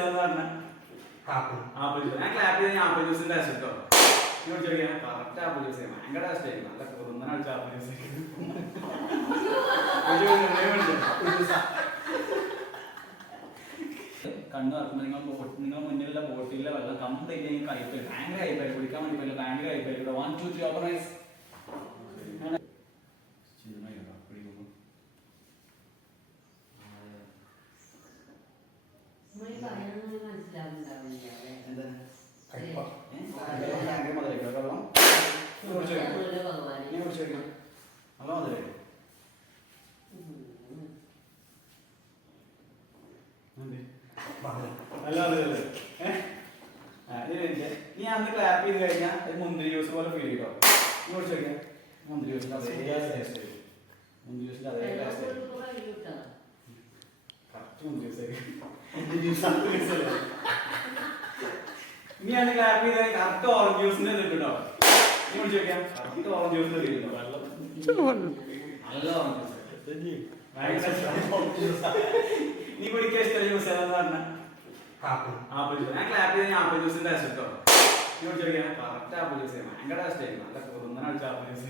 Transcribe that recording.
ഏതാന്ന് പറഞ്ഞ apple juice. ഞാൻ ക്ലാപ്പ് ചെയ്ത് ആപ്പിൾ ജ്യൂസിന്റെ ടേസ്റ്റ് കേട്ടോ. കറക്റ്റ് ആപ്പിൾ ജ്യൂസ് ഭയങ്കര ടേസ്റ്റ് ആയിരിക്കും. നല്ല കുറുന്നനെ അടിച്ച ആപ്പിൾ ജ്യൂസ്. കണ്ണു തുറക്കുമ്പോൾ നിങ്ങൾ മുന്നിലുള്ള ബോട്ടിലെ വെള്ളം കംപ്ലീറ്റ് കയ്പേരും. ഭയങ്കര കയ്പേരും. കുടിക്കാൻ വേണ്ടി പറ്റില്ല. ഭയങ്കര കയ്പേരും. 1 2 3 ഓർഗനൈസ്. നീ അന്ന് ക്ലാപ്പ് ചെയ്ത് കഴിഞ്ഞാൽ മുന്തിരി ജ്യൂസ് പോലെ ഫീൽ ചെയ്തോ. നീ കുടിച്ചു നോക്കിയാ മുന്തിരി ജ്യൂസിന്റെ അതേ ടേസ്റ്റ്. മുന്തിരി ജ്യൂസിന്റെ അതേ ടേസ്റ്റ്. കറക്റ്റ് മുന്തിരി ജ്യൂസ്. നീ അന്ന് ക്ലാപ്പ് ചെയ്ത് കറക്റ്റ് ഓറഞ്ച് ജ്യൂസിന്റെ കിട്ടോ. നീ കുടിച്ചു നോക്കിയാ കറക്റ്റ് ഓറഞ്ച് ജ്യൂസിന്റെ ഫീൽ ചെയ്തോ. നല്ല ഓറഞ്ച് ജ്യൂസ്. നീ കുടിക്കാൻ ഇഷ്ടം ജ്യൂസ് ഏതാന്ന് പറഞ്ഞ ആപ്പിൾ ജ്യൂസ്. ഞാൻ ക്ലാപ്പ് ചെയ്ത് ആപ്പിൾ ജ്യൂസിന്റെ ടേസ്റ്റ് കേട്ടോ. നീ കുടിച്ചു നോക്കിയാ കറക്റ്റ് ആപ്പിൾ ജ്യൂസ് ഭയങ്കര ടേസ്റ്റ് ആയിരിക്കും. നല്ല കുറുന്നനെ അടിച്ച ആപ്പിൾ ജ്യൂസ്.